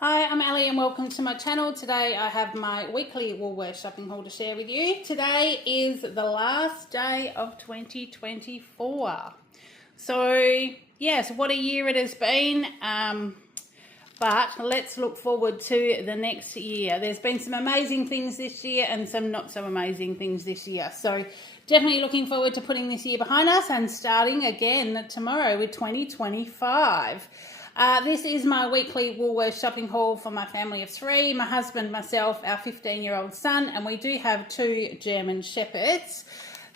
Hi, I'm Ali and welcome to my channel. Today I have my weekly Woolworths shopping haul to share with you. Today is the last day of 2024. So yes, what a year it has been. But let's look forward to the next year. There's been some amazing things this year and some not so amazing things this year. So definitely looking forward to putting this year behind us and starting again tomorrow with 2025. This is my weekly Woolworths shopping haul for my family of three, my husband, myself, our 15-year-old son, and we do have two German Shepherds.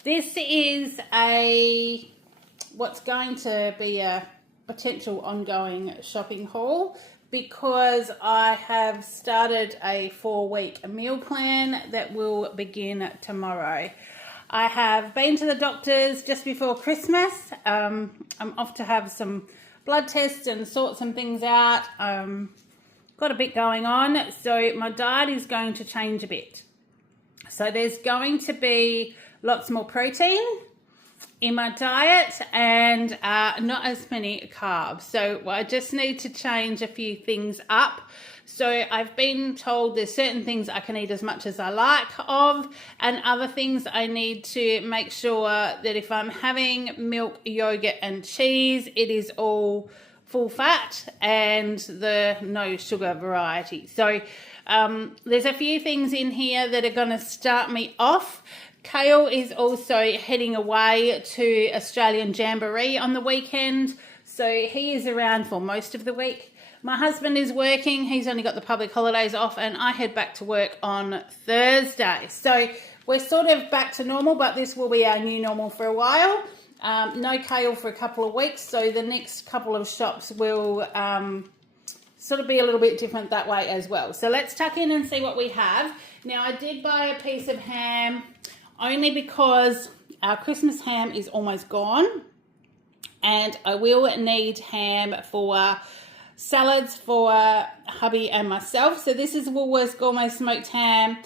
This is what's going to be a potential ongoing shopping haul because I have started a 4-week meal plan that will begin tomorrow. I have been to the doctors just before Christmas. I'm off to have some blood tests and sort some things out. Got a bit going on, so my diet is going to change a bit. So there's going to be lots more protein in my diet and not as many carbs. So I just need to change a few things up. So I've been told there's certain things I can eat as much as I like of, and other things I need to make sure that if I'm having milk, yogurt and cheese, it is all full fat and the no sugar variety. So there's a few things in here that are going to start me off. Kale is also heading away to Australian Jamboree on the weekend, so he is around for most of the week. My husband is working, he's only got the public holidays off, and I head back to work on Thursday. So we're sort of back to normal, but this will be our new normal for a while. No kale for a couple of weeks, so the next couple of shops will sort of be a little bit different that way as well. So let's tuck in and see what we have. Now, I did buy a piece of ham only because our Christmas ham is almost gone, and I will need ham for salads for hubby and myself. So this is Woolworths Gourmet Smoked Ham.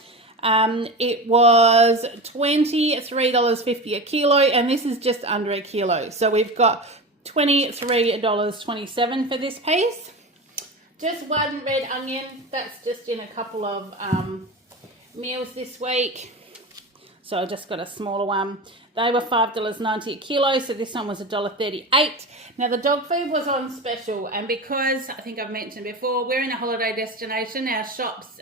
It was $23.50 a kilo, and this is just under a kilo. So we've got $23.27 for this piece. Just one red onion. That's just in a couple of meals this week. So I just got a smaller one. They were $5.90 a kilo, so this one was $1.38. Now the dog food was on special, and because I think I've mentioned before, we're in a holiday destination, our shops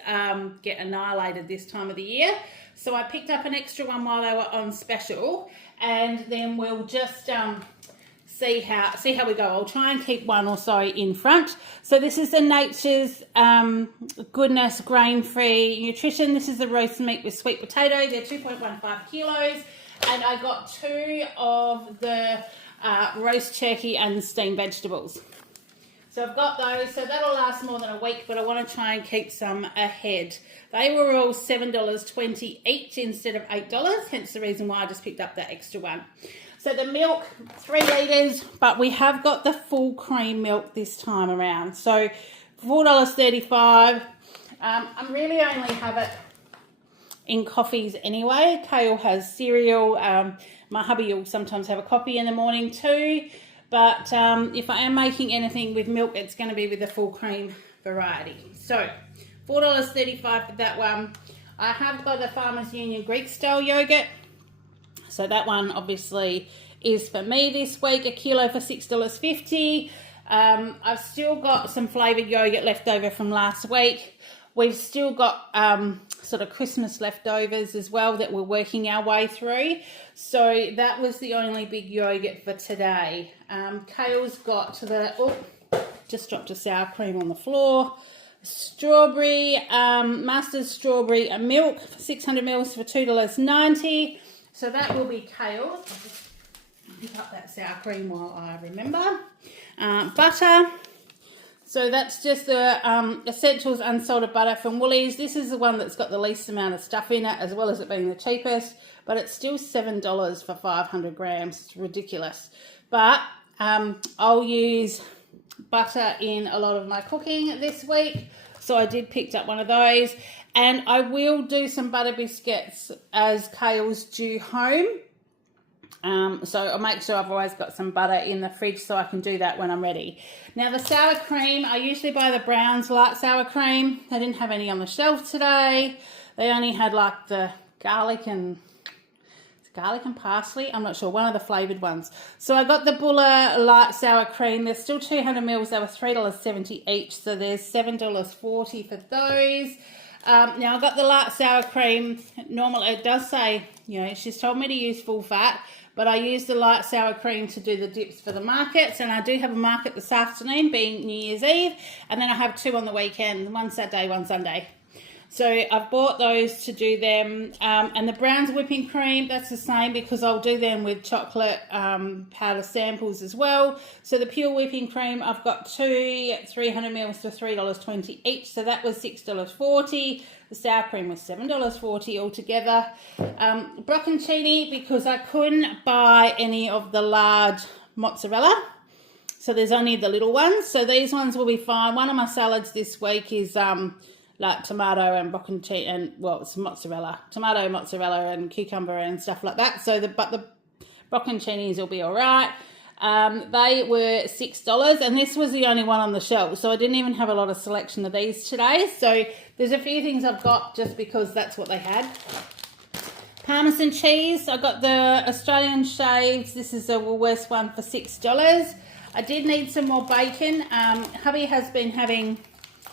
get annihilated this time of the year. So I picked up an extra one while they were on special, and then we'll just see how we go. I'll try and keep one or so in front. So this is the Nature's Goodness grain-free nutrition. This is the roast meat with sweet potato. They're 2.15 kilos. And I got 2 of the roast turkey and steamed vegetables. So I've got those. So that'll last more than a week, but I want to try and keep some ahead. They were all $7.20 each instead of $8, hence the reason why I just picked up that extra one. So the milk, 3 litres, but we have got the full cream milk this time around. So $4.35. I really only have it in coffees anyway. Kale has cereal. My hubby will sometimes have a coffee in the morning too. But if I am making anything with milk, it's going to be with the full cream variety. So $4.35 for that one. I have got a Farmers Union Greek style yogurt. So that one obviously is for me this week, a kilo for $6.50. I've still got some flavoured yogurt left over from last week. We've still got sort of Christmas leftovers as well that we're working our way through. So that was the only big yogurt for today. Kale's got just dropped a sour cream on the floor. Strawberry, Master's strawberry milk, 600 mils for $2.90. So that will be Kale. I'll just pick up that sour cream while I remember. Butter. So that's just the Essentials Unsalted Butter from Woolies. This is the one that's got the least amount of stuff in it, as well as it being the cheapest. But it's still $7 for 500 grams. It's ridiculous. But I'll use butter in a lot of my cooking this week. So I did pick up one of those. And I will do some butter biscuits as Kale's due home. So I'll make sure I've always got some butter in the fridge so I can do that when I'm ready. Now the sour cream, I usually buy the Brown's light sour cream. They didn't have any on the shelf today. They only had like the garlic and parsley. I'm not sure, one of the flavoured ones. So I got the Buller light sour cream. There's still 200 mils. They were $3.70 each. So there's $7.40 for those. Now I've got the light sour cream. Normally it does say, you know, she's told me to use full fat, but I use the light sour cream to do the dips for the markets, and I do have a market this afternoon, being New Year's Eve, and then I have 2 on the weekend, one Saturday, one Sunday. So I've bought those to do them, and the Brown's whipping cream, that's the same because I'll do them with chocolate powder samples as well. So the pure whipping cream, I've got 2 300 mils for $3.20 each, so that was $6.40. The sour cream was $7.40 altogether. Brocconcini, because I couldn't buy any of the large mozzarella, so there's only the little ones. So these ones will be fine. One of my salads this week is like tomato and brocconcini, and well, it's mozzarella, tomato, mozzarella, and cucumber and stuff like that. So but the brocconcinis will be all right. They were $6, and this was the only one on the shelf, so I didn't even have a lot of selection of these today. So there's a few things I've got just because that's what they had. Parmesan cheese, I got the Australian shaves. This is a Woolworths one for $6. I did need some more bacon. Hubby has been having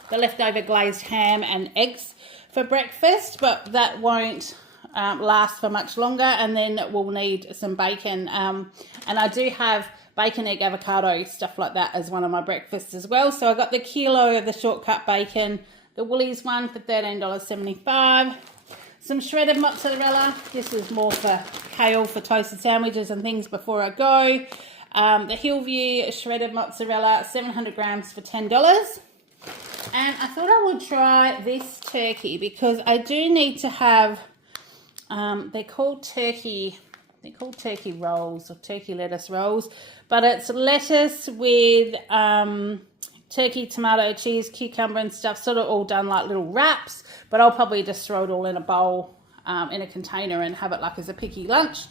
the leftover glazed ham and eggs for breakfast, but that won't last for much longer, and then we'll need some bacon. And I do have bacon, egg, avocado, stuff like that as one of my breakfasts as well. So I got the kilo of the shortcut bacon, the Woolies one for $13.75. Some shredded mozzarella. This is more for kale for toasted sandwiches and things before I go. The Hillview shredded mozzarella, 700 grams for $10. And I thought I would try this turkey because I do need to have, they're called turkey rolls or turkey lettuce rolls, but it's lettuce with turkey, tomato, cheese, cucumber and stuff, sort of all done like little wraps, but I'll probably just throw it all in a bowl, in a container, and have it like as a picky lunch.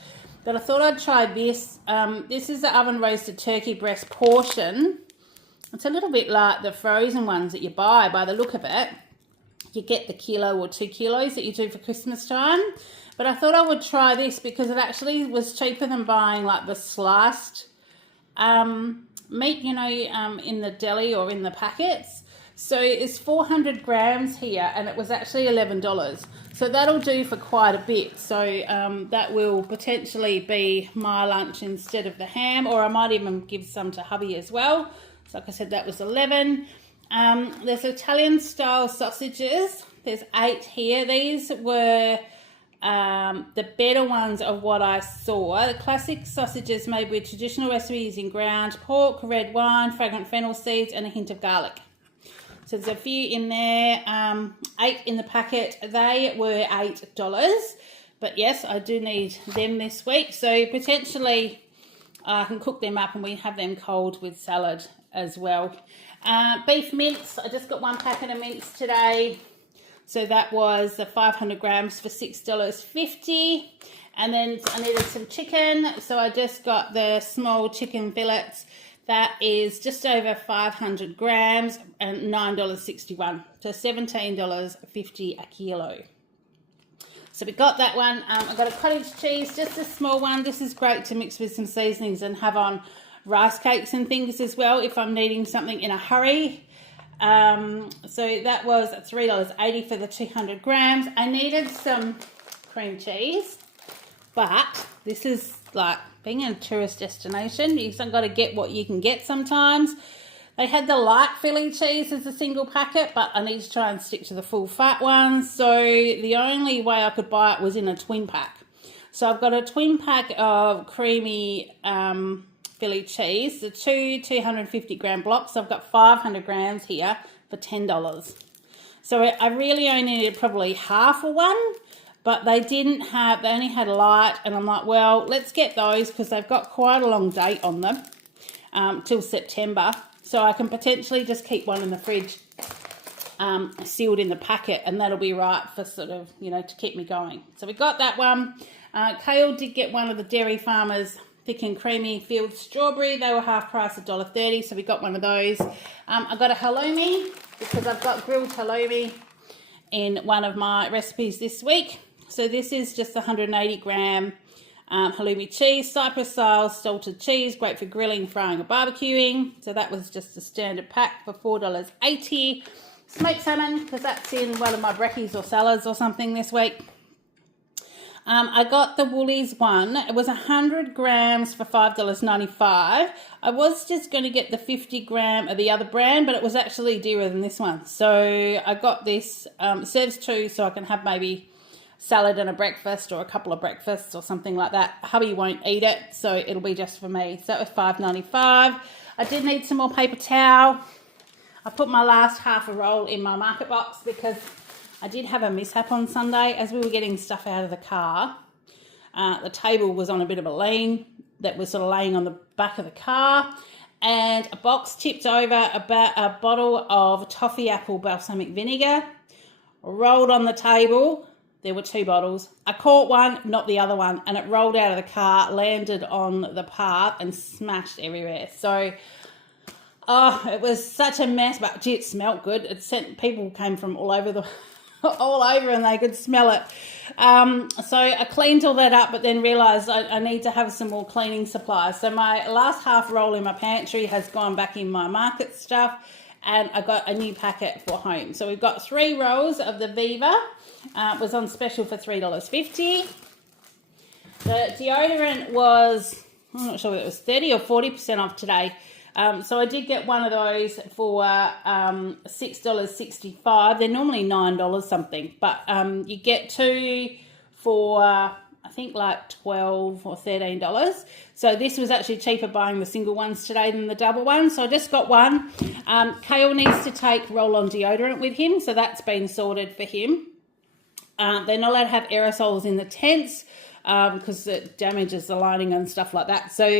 But I thought I'd try this. This is the oven roasted turkey breast portion. It's a little bit like the frozen ones that you buy by the look of it. You get the kilo or 2 kilos that you do for Christmas time. But I thought I would try this because it actually was cheaper than buying like the sliced meat, you know, in the deli or in the packets. So it's 400 grams here, and it was actually $11. So that'll do for quite a bit. So that will potentially be my lunch instead of the ham, or I might even give some to hubby as well. So like I said, that was 11. There's Italian style sausages. There's 8 here. These were the better ones of what I saw. The classic sausages made with traditional recipes using ground pork, red wine, fragrant fennel seeds, and a hint of garlic. So there's a few in there. 8 in the packet. They were $8. But yes, I do need them this week. So potentially I can cook them up and we have them cold with salad as well. Beef mince, I just got 1 packet of mince today, so that was the 500 grams for $6.50. And then I needed some chicken, so I just got the small chicken fillets. That is just over 500 grams and $9.61, so $17.50 a kilo. So we got that one. I got a cottage cheese, just a small one. This is great to mix with some seasonings and have on rice cakes and things as well if I'm needing something in a hurry. So that was $3.80 for the 200 grams. I needed some cream cheese, but this is like being in a tourist destination. You've got to get what you can get sometimes. They had the light Philly cheese as a single packet, but I need to try and stick to the full fat ones. So the only way I could buy it was in a twin pack. So I've got a twin pack of creamy Philly cheese, the 250 gram blocks. I've got 500 grams here for $10. So I really only needed probably half of one, but they only had light, and I'm like, well, let's get those because they've got quite a long date on them till September. So I can potentially just keep one in the fridge sealed in the packet, and that'll be right for sort of, you know, to keep me going. So we got that one. Kale did get one of the Dairy Farmers Thick and Creamy Field Strawberry. They were half price $1.30, so we got one of those. I got a halloumi because I've got grilled halloumi in one of my recipes this week. So this is just 180 gram halloumi cheese, Cyprus style salted cheese, great for grilling, frying or barbecuing. So that was just a standard pack for $4.80. Smoked salmon, because that's in one of my brekkies or salads or something this week. I got the Woolies one. It was 100 grams for $5.95. I was just going to get the 50 gram of the other brand, but it was actually dearer than this one. So I got this. Serves two, so I can have maybe salad and a breakfast or a couple of breakfasts or something like that. Hubby won't eat it, so it'll be just for me. So it was $5.95. I did need some more paper towel. I put my last half a roll in my market box because I did have a mishap on Sunday. As we were getting stuff out of the car, the table was on a bit of a lean that was sort of laying on the back of the car, and a box tipped over about a bottle of toffee apple balsamic vinegar, rolled on the table. There were two bottles. I caught one, not the other one, and it rolled out of the car, landed on the path and smashed everywhere. So, it was such a mess, but gee, it smelled good. It sent people came from all over and they could smell it. So I cleaned all that up, but then realised I need to have some more cleaning supplies. So my last half roll in my pantry has gone back in my market stuff, and I got a new packet for home. So we've got 3 rolls of the Viva. It was on special for $3.50. The deodorant was, I'm not sure whether it was 30 or 40% off today. So I did get one of those for $6.65. They're normally $9 something, but you get 2 for I think like $12 or $13. So this was actually cheaper buying the single ones today than the double ones. So I just got one. Kale needs to take roll-on deodorant with him, so that's been sorted for him. They're not allowed to have aerosols in the tents because it damages the lining and stuff like that. So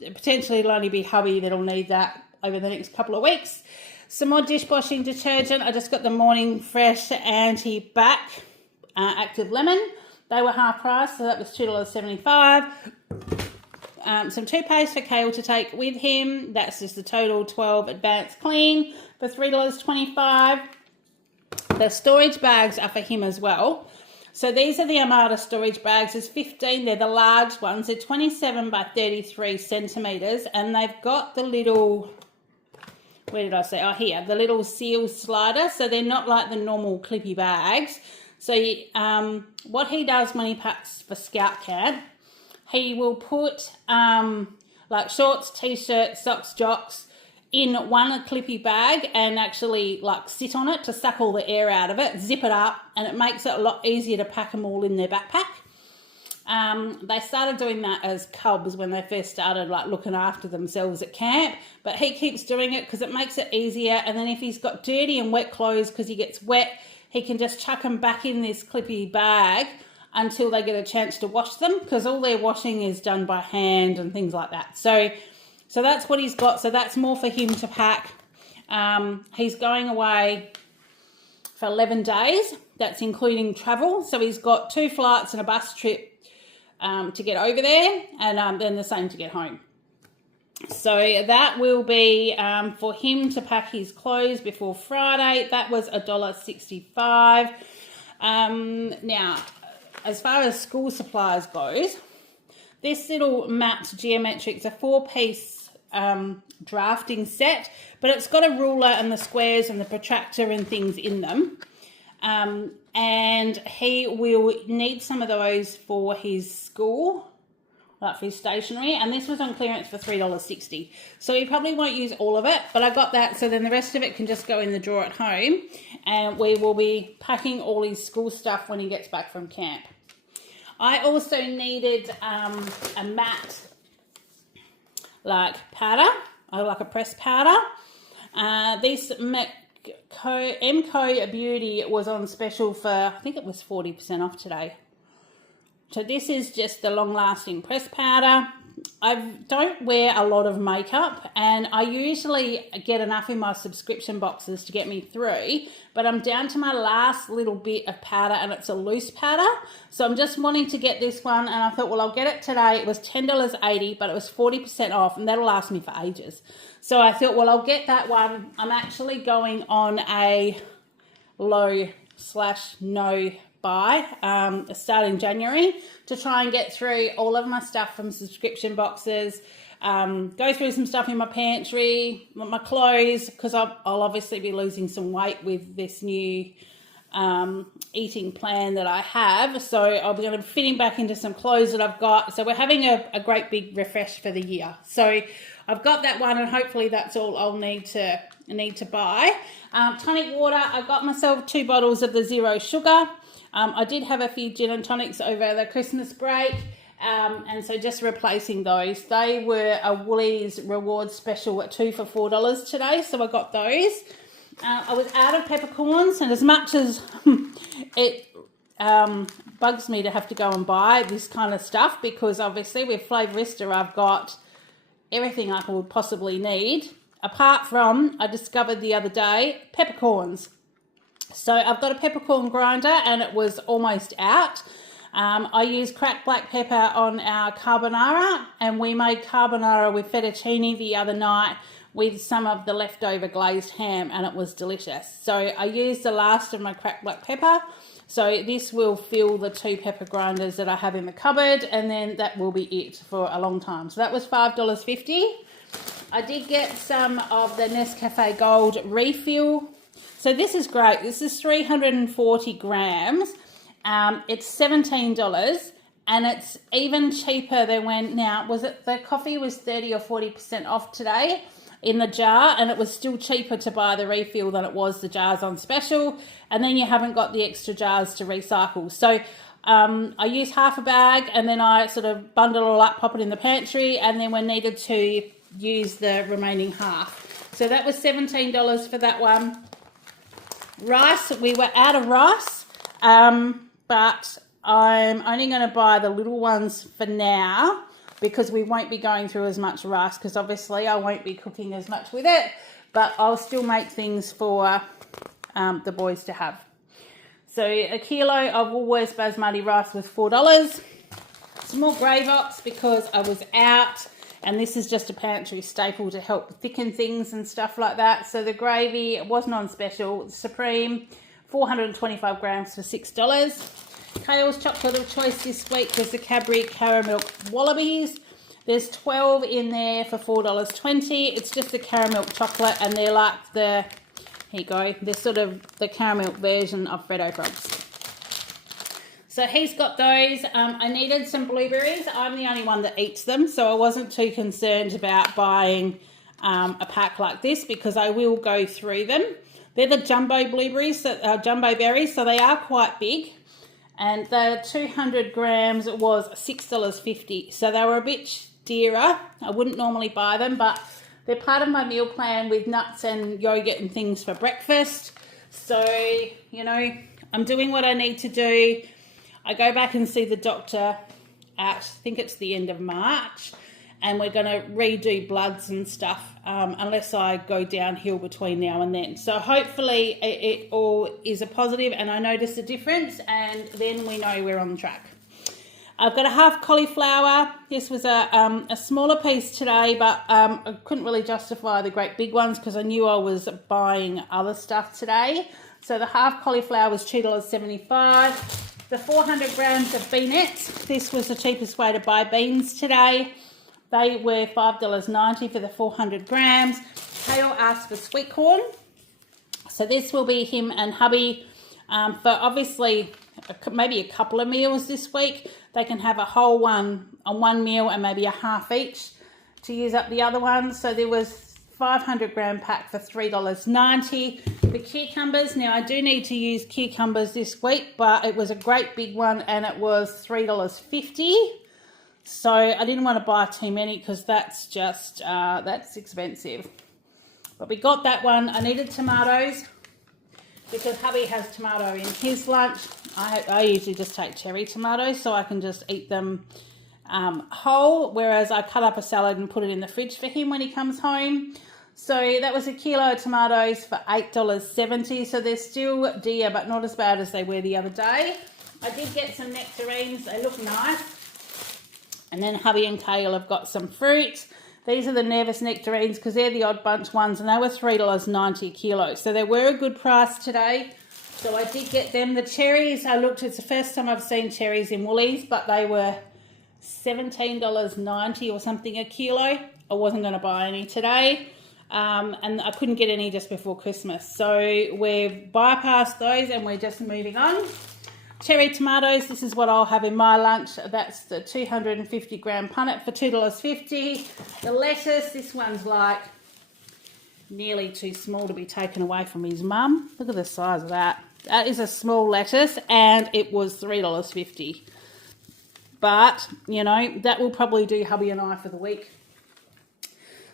potentially it'll only be hubby that'll need that over the next couple of weeks. Some more dishwashing detergent. I just got the Morning Fresh Anti-Bac Active Lemon. They were half price, so that was $2.75. Some toothpaste for Kale to take with him. That's just the total 12 Advanced Clean for $3.25. The storage bags are for him as well. So these are the Armada storage bags. There's 15. They're the large ones. They're 27 by 33 centimetres. And they've got the little, where did I say? Oh, here. The little seal slider. So they're not like the normal clippy bags. So what he does when he packs for Scout Camp, he will put like shorts, T-shirts, socks, jocks in one clippy bag and actually like sit on it to suck all the air out of it, zip it up, and it makes it a lot easier to pack them all in their backpack. They started doing that as cubs when they first started like looking after themselves at camp, but he keeps doing it because it makes it easier. And then if he's got dirty and wet clothes because he gets wet, he can just chuck them back in this clippy bag until they get a chance to wash them, because all their washing is done by hand and things like that. So that's what he's got. So that's more for him to pack. He's going away for 11 days. That's including travel. So he's got 2 flights and a bus trip to get over there, and then the same to get home. So that will be for him to pack his clothes before Friday. That was $1.65. Now, as far as school supplies goes, this little matte geometric, it's a 4-piece drafting set, but it's got a ruler and the squares and the protractor and things in them. And he will need some of those for his school, like for his stationery, and this was on clearance for $3.60. So he probably won't use all of it, but I got that, so then the rest of it can just go in the drawer at home, and we will be packing all his school stuff when he gets back from camp. I also needed a matte like powder, like a pressed powder. This MCO Beauty was on special for, I think it was 40% off today. So this is just the long-lasting pressed powder. I don't wear a lot of makeup, and I usually get enough in my subscription boxes to get me through, but I'm down to my last little bit of powder, and it's a loose powder. So I'm just wanting to get this one, and I thought, well, I'll get it today. It was $10.80, but it was 40% off, and that'll last me for ages. So I thought, well, I'll get that one. I'm actually going on a low/no buy starting January to try and get through all of my stuff from subscription boxes, go through some stuff in my pantry, my clothes, because I'll obviously be losing some weight with this new eating plan that I have. So I'll be going to be fitting back into some clothes that I've got. So we're having a great big refresh for the year. So I've got that one, and hopefully that's all I'll need to buy. Tonic water, I got myself 2 bottles of the zero sugar. I did have a few gin and tonics over the Christmas break, and so just replacing those. They were a Woolies Rewards special at 2 for $4 today, so I got those. I was out of peppercorns, and as much as it bugs me to have to go and buy this kind of stuff, because obviously with Flavourista I've got everything I could possibly need, apart from, I discovered the other day, peppercorns. So I've got a peppercorn grinder, and it was almost out. I used cracked black pepper on our carbonara, and we made carbonara with fettuccine the other night with some of the leftover glazed ham, and it was delicious. So I used the last of my cracked black pepper. So this will fill the 2 pepper grinders that I have in the cupboard, and then that will be it for a long time. So that was $5.50. I did get some of the Nescafe Gold refill. So this is great. This is 340 grams. It's $17, and it's even cheaper than when, now, was it the coffee was 30 or 40% off today in the jar, and it was still cheaper to buy the refill than it was the jars on special, and then you haven't got the extra jars to recycle. So I use half a bag, and then I sort of bundle it all up, pop it in the pantry, and then when needed to use the remaining half. So that was $17 for that one. Rice, we were out of rice, but I'm only going to buy the little ones for now, because we won't be going through as much rice, because obviously I won't be cooking as much with it, but I'll still make things for the boys to have. So a kilo of Woolworths basmati rice was $4. Some more Gravox because I was out, and this is just a pantry staple to help thicken things and stuff like that. So the gravy, it wasn't on special. Supreme, 425 grams for $6. Kale's chocolate of choice this week was the Cadbury Caramel Wallabies. There's 12 in there for $4.20. It's just the caramel chocolate, and they're like the, here you go, they're sort of the caramel version of Freddo Frogs. So he's got those. I needed some blueberries. I'm the only one that eats them, so I wasn't too concerned about buying a pack like this, because I will go through them. They're the jumbo blueberries, jumbo berries, so they are quite big. And the 200 grams was $6.50. So they were a bit dearer. I wouldn't normally buy them, but they're part of my meal plan with nuts and yogurt and things for breakfast. So, you know, I'm doing what I need to do. I go back and see the doctor at, I think it's the end of March, and we're going to redo bloods and stuff unless I go downhill between now and then. So hopefully it all is a positive and I notice a difference, and then we know we're on track. I've got a half cauliflower. This was a smaller piece today, but I couldn't really justify the great big ones because I knew I was buying other stuff today. So the half cauliflower was $2.75. The 400 grams of beanettes, this was the cheapest way to buy beans today. They were $5.90 for the 400 grams. Kale asked for sweet corn. So this will be him and hubby for obviously maybe a couple of meals this week. They can have a whole one on one meal and maybe a half each to use up the other one. So there was 500 gram pack for $3.90. The cucumbers, now I do need to use cucumbers this week, but it was a great big one and it was $3.50. So I didn't want to buy too many because that's just, that's expensive. But we got that one. I needed tomatoes because hubby has tomato in his lunch. I usually just take cherry tomatoes so I can just eat them whole, whereas I cut up a salad and put it in the fridge for him when he comes home. So that was a kilo of tomatoes for $8.70. So they're still dear, but not as bad as they were the other day. I did get some nectarines. They look nice. And then hubby and Kale have got some fruit. These are the Nervous nectarines because they're the odd bunch ones, and they were $3.90 a kilo. So they were a good price today. So I did get them. The cherries, it's the first time I've seen cherries in Woolies, but they were $17.90 or something a kilo. I wasn't going to buy any today. And I couldn't get any just before Christmas. So we've bypassed those and we're just moving on. Cherry tomatoes, this is what I'll have in my lunch. That's the 250 gram punnet for $2.50. The lettuce, this one's like nearly too small to be taken away from his mum. Look at the size of that. That is a small lettuce and it was $3.50. But, you know, that will probably do hubby and I for the week.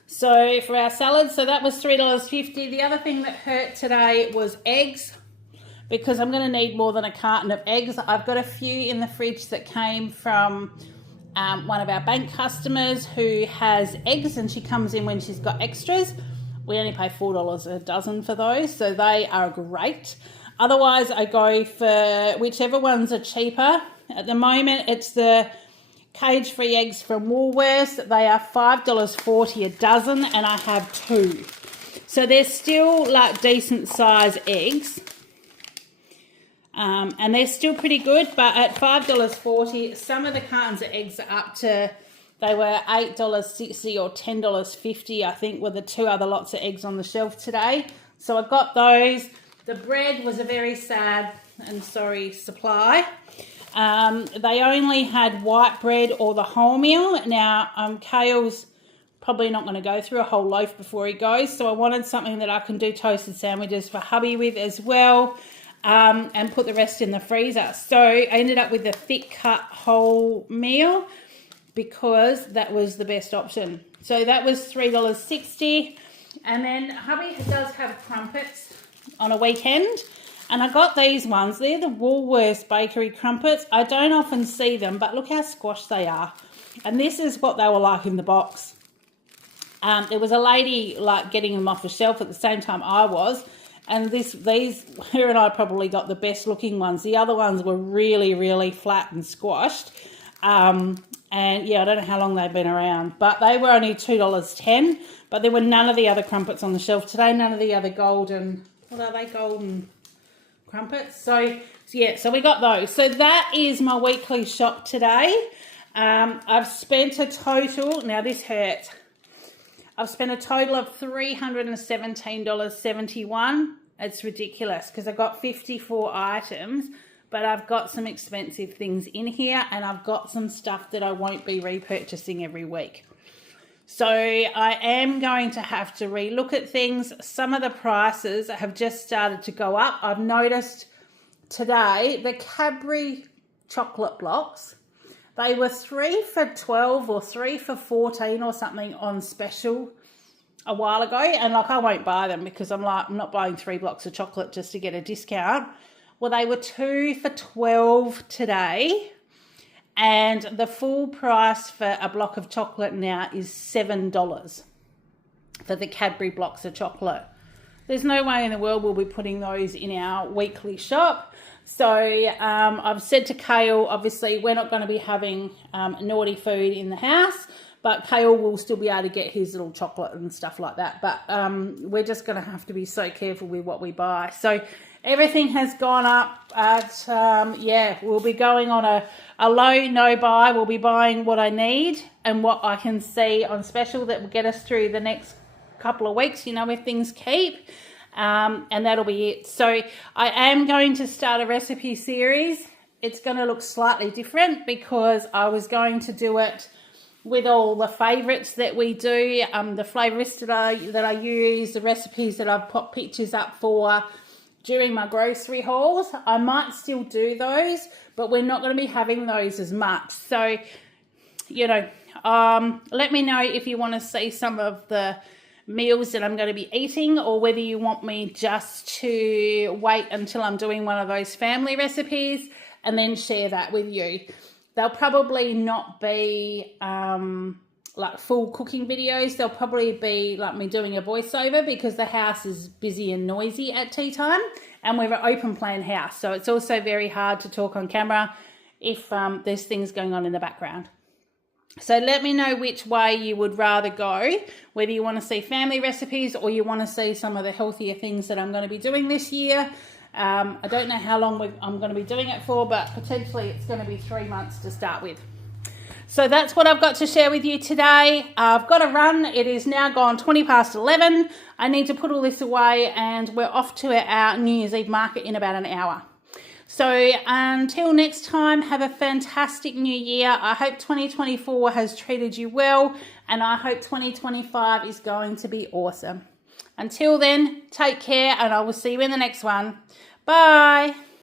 So for our salad, so that was $3.50. The other thing that hurt today was eggs, because I'm going to need more than a carton of eggs. I've got a few in the fridge that came from one of our bank customers who has eggs, and she comes in when she's got extras. We only pay $4 a dozen for those, so they are great. Otherwise, I go for whichever ones are cheaper. At the moment, it's the cage-free eggs from Woolworths. They are $5.40 a dozen, and I have 2. So they're still like decent size eggs. And they're still pretty good, but at $5.40, some of the cartons of eggs are up to, they were $8.60 or $10.50, I think, were the 2 other lots of eggs on the shelf today. So I got those. The bread was a very sad and sorry supply. They only had white bread or the wholemeal. Now, Kale's probably not going to go through a whole loaf before he goes, so I wanted something that I can do toasted sandwiches for hubby with as well. And put the rest in the freezer. So I ended up with a thick cut wholemeal because that was the best option. So that was $3.60. And then hubby does have crumpets on a weekend. And I got these ones. They're the Woolworths bakery crumpets. I don't often see them, but look how squashed they are. And this is what they were like in the box. There was a lady like getting them off the shelf at the same time I was. And her and I probably got the best looking ones. The other ones were really, really flat and squashed. And yeah, I don't know how long they've been around, but they were only $2.10. But there were none of the other crumpets on the shelf today. None of the other golden crumpets. So yeah, so we got those. So that is my weekly shop today. I've spent a total, now this hurt. I've spent a total of $317.71. It's ridiculous because I've got 54 items, but I've got some expensive things in here and I've got some stuff that I won't be repurchasing every week. So I am going to have to relook at things. Some of the prices have just started to go up. I've noticed today the Cadbury chocolate blocks, they were 3 for $12 or 3 for $14 or something on special a while ago. And like, I won't buy them because I'm not buying 3 blocks of chocolate just to get a discount. Well, they were 2 for $12 today. And the full price for a block of chocolate now is $7 for the Cadbury blocks of chocolate. There's no way in the world we'll be putting those in our weekly shop. So I've said to Kale, obviously, we're not going to be having naughty food in the house, but Kale will still be able to get his little chocolate and stuff like that. But we're just going to have to be so careful with what we buy. So everything has gone up. Yeah, we'll be going on a low no buy. We'll be buying what I need and what I can see on special that will get us through the next couple of weeks, you know, if things keep. And that'll be it. So I am going to start a recipe series. It's going to look slightly different because I was going to do it with all the favourites that we do, the Flavourista that I use, the recipes that I've put pictures up for during my grocery hauls. I might still do those, but we're not going to be having those as much. So, you know, let me know if you want to see some of the meals that I'm going to be eating, or whether you want me just to wait until I'm doing one of those family recipes and then share that with you. they'll probably not be like full cooking videos. They'll probably be like me doing a voiceover because the house is busy and noisy at tea time, and we're an open plan house, so it's also very hard to talk on camera if there's things going on in the background. So let me know which way you would rather go, whether you want to see family recipes or you want to see some of the healthier things that I'm going to be doing this year. I don't know how long I'm going to be doing it for, but potentially it's going to be 3 months to start with. So that's what I've got to share with you today. I've got to run. It is now gone 20 past 11. I need to put all this away, and we're off to our New Year's Eve market in about an hour. So until next time, have a fantastic new year. I hope 2024 has treated you well, and I hope 2025 is going to be awesome. Until then, take care, and I will see you in the next one. Bye.